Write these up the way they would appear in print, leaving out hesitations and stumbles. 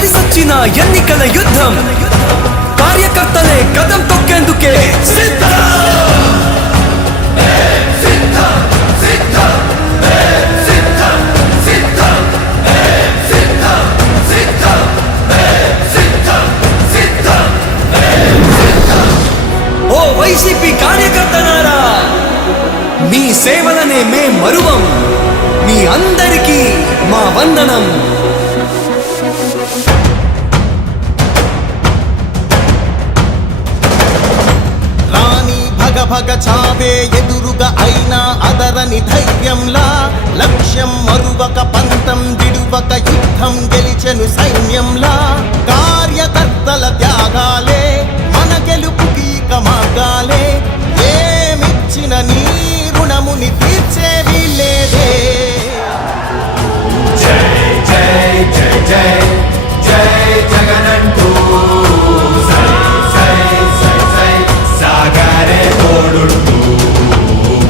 కలిసొచ్చిన ఎన్నికల యుద్ధం కార్యకర్తలే కదం తొక్కేందుకే ఓ వైసీపీ కార్యకర్తలారా, మీ సేవలనే మే మరువం. మీ అందరికీ మా వందనం. భగ చావే ఎదురుగా అయినా అదరని ధైర్యంలా, లక్ష్యం మరువక పంతం విడువక యుద్ధం గెలిచెను సైన్యంలా. కార్యకర్తల త్యాగాలే మన గెలుపుకి ఇక మార్గాలే. ఏమిచ్చిన నీ రుణముని తీర్చేది లేదే. జై జై జై జై జై జగనంటూ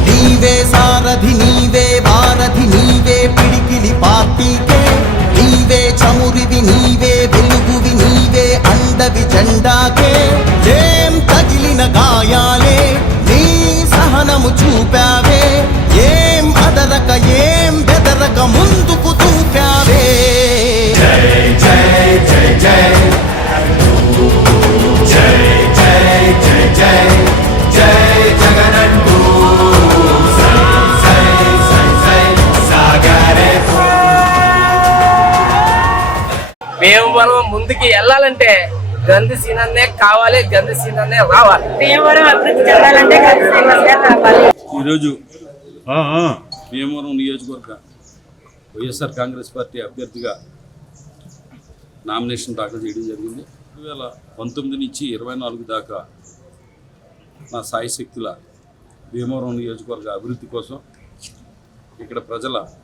నీవే సారథి, నీవే వారధి, నీవే పిడికిలి పార్టీకే. నీవే చమురివి, నీవే వెలుగువి, నీవే అండవి జెండాకే. ఏం తగిలిన గాయాలే నీ సహనము చూపావే. ఏం అదరక ఏం బెదరక ముందుకు చూపావే. జై జై జై జై జై జై జై జై జై జగనంటూ భీమవరం ముందుకి వెళ్ళాలంటే గంధి సీనన్నే కావాలి, గంధి సీనన్నే రావాలి. భీమవరం అభివృద్ధి చెందాలంటే గంధి సీనన్నే రావాలి. ఈరోజు భీమవరం నియోజకవర్గ వైఎస్ఆర్ కాంగ్రెస్ పార్టీ అభ్యర్థిగా నామినేషన్ దాఖలు చేయడం జరిగింది. 2019 నుంచి 24 దాకా నా సాయశక్తుల భీమవరం నియోజకవర్గ అభివృద్ధి కోసం, ఇక్కడ ప్రజలకి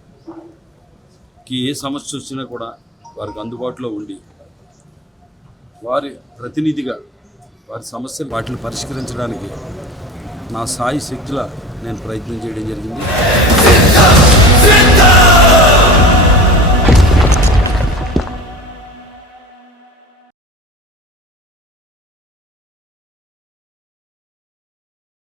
ఏ సమస్య వచ్చినా కూడా వారికి అందుబాటులో ఉండి వారి ప్రతినిధిగా వారి సమస్యలు వాటిని పరిష్కరించడానికి నా సాయి శక్తుల నేను ప్రయత్నం చేయడం జరిగింది.